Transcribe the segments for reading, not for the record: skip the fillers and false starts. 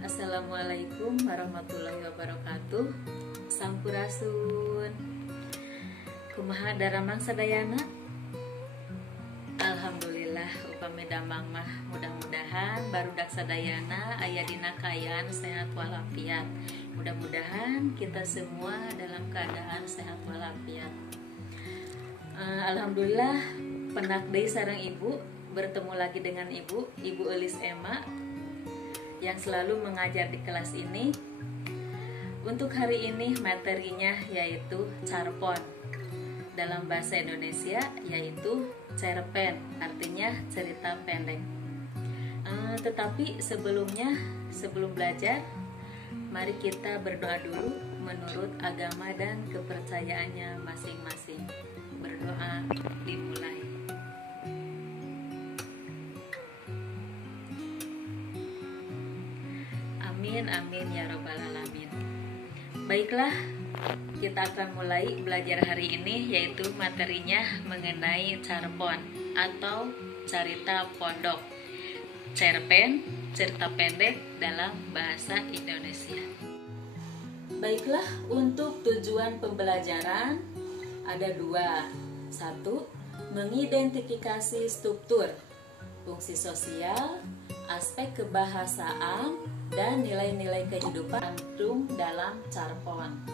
Assalamualaikum warahmatullahi wabarakatuh. Sampurasun. Kumaha daramang sadayana? Alhamdulillah upami damang mah mudah-mudahan barudak sadayana aya dina kaayaan sehat walafiat. Mudah-mudahan kita semua dalam keadaan sehat walafiat. Alhamdulillah penak deui sareng ibu bertemu lagi dengan ibu Elis Emma yang selalu mengajar di kelas ini. Untuk hari ini materinya yaitu carpon, dalam bahasa Indonesia yaitu cerpen, artinya cerita pendek. Tetapi sebelum belajar, mari kita berdoa dulu menurut agama dan kepercayaannya masing-masing. Berdoa dimulai. Amin, amin ya robbal alamin. Baiklah, kita akan mulai belajar hari ini, yaitu materinya mengenai carpon atau cerita pondok. Cerpen, cerita pendek dalam bahasa Indonesia. Baiklah, untuk tujuan pembelajaran ada dua. Satu, mengidentifikasi struktur, fungsi sosial, aspek kebahasaan, dan nilai-nilai kehidupan cantum dalam carpon.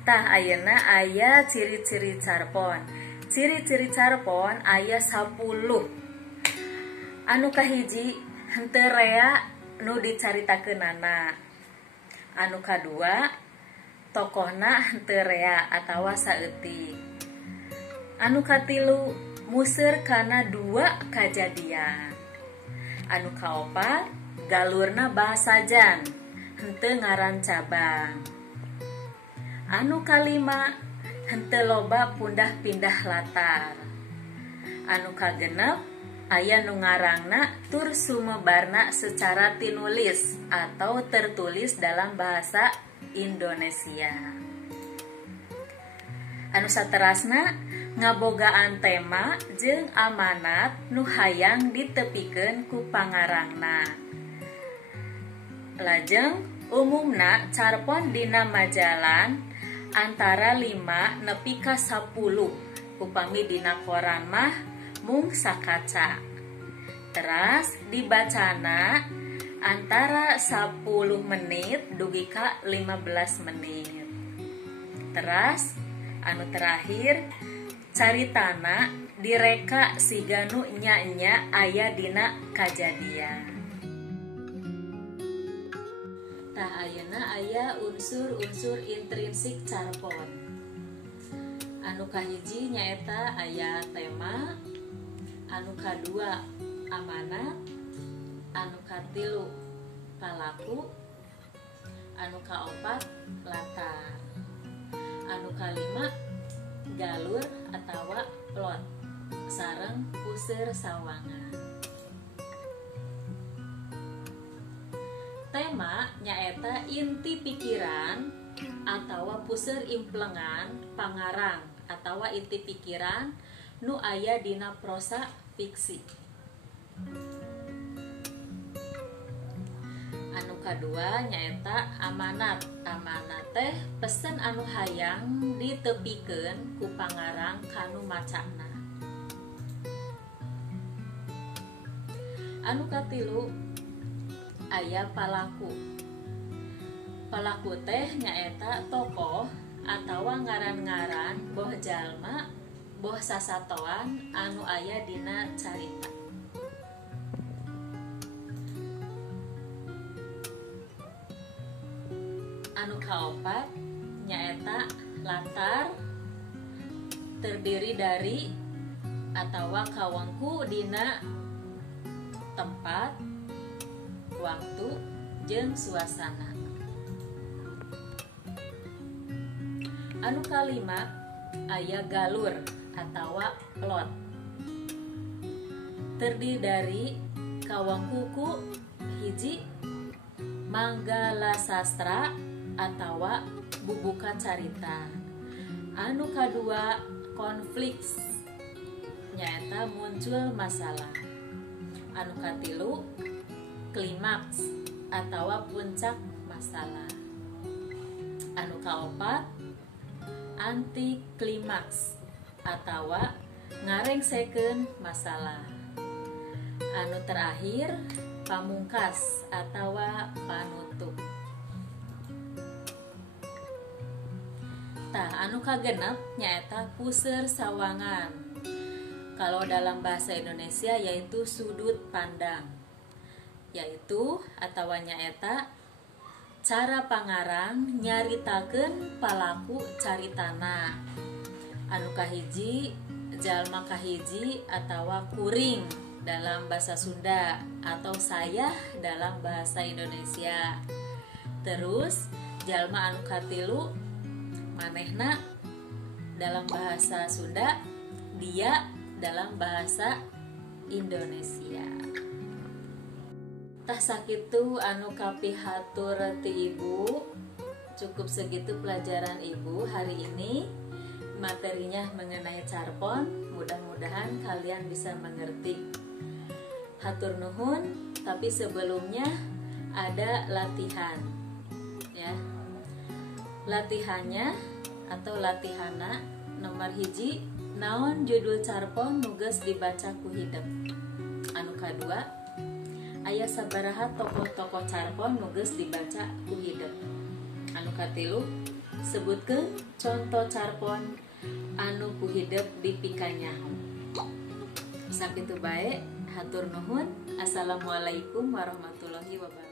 Tah ayeuna aya ciri-ciri carpon. Ciri-ciri carpon aya 10. Anu kahiji henteu rea nu dicaritakeunana. Anu kadua tokohna henteu rea atawa saeutik. Anu katilu museur kana 2 kajadian. Anu kaopat galurna bahasajan henteu ngaran cabang. Anu kalima henteu loba pundah-pindah latar. Anu kagenep aya nu ngarangna tur sumebarna secara tinulis atau tertulis dalam bahasa Indonesia. Anu saterasna ngabogaan tema jeung amanat nu hayang ditepikeun ku pangarangna. Lajeng umumna carpon dina majalan antara 5 nepi ka 10. Upami dina koran mah mung sakaca. Teras dibacana antara 10 menit dugi ka 15 menit. Teras anu terakhir caritana direka siganu nya-nya aya dina kajadian. Tah ayeuna aya unsur-unsur intrinsik carpon. Anu kahiji nyaeta aya tema, anu kadua amanat, anu katilu palaku, anu kaopat latar, anu kalima galur atawa plot sareng puseur sawangan. Tema nyaeta inti pikiran atawa puseur implengan pangarang atawa inti pikiran nu aya dina prosa fiksi. Anu kadua nyaeta amanat. Amanat teh pesen anu hayang ditepikeun ku pangarang kanu macana. Anu katilu aya palaku. Palaku teh nyaeta tokoh atawa ngaran-ngaran boh jalma, boh sasatoan anu aya dina carita. Anu kaopat nyaeta latar, terdiri dari atawa kawangku dina tempat, waktu, jeung suasana. Anu kalima aya galur atawa plot, terdiri dari kawangkuku hiji manggala sastra atawa bubuka carita. Anu kadua konflik, nyaeta muncul masalah. Anu katilu klimaks atau puncak masalah. Anu kaopat anti klimaks atau ngarengsekeun masalah. Anu terakhir pamungkas atau panutup. Tah anu kagenep nyaeta puseur sawangan. Kalau dalam bahasa Indonesia yaitu sudut pandang, yaitu atawa nyaeta cara pangarang nyaritakeun palaku caritana. Anu kahiji jalma kahiji atawa kuring dalam bahasa Sunda atau saya dalam bahasa Indonesia. Terus jalma anu katilu manehna dalam bahasa Sunda, dia dalam bahasa Indonesia. Tah sakitu anu kapihatur ti Ibu. Cukup segitu pelajaran Ibu hari ini. Materinya mengenai carpon, mudah-mudahan kalian bisa mengerti. Hatur nuhun, tapi sebelumnya ada latihan. Ya. Latihannya atau latihana nomor hiji, naon judul carpon nugas dibaca ku hideep. Anu kadua, aya sabaraha tokoh-tokoh carpon nugas dibaca ku hideep. Anu katilu, sebutkeun contoh carpon anu ku hideep di pikanyaho. Sakitu bae, hatur nuhun. Assalamualaikum warahmatullahi wabarakatuh.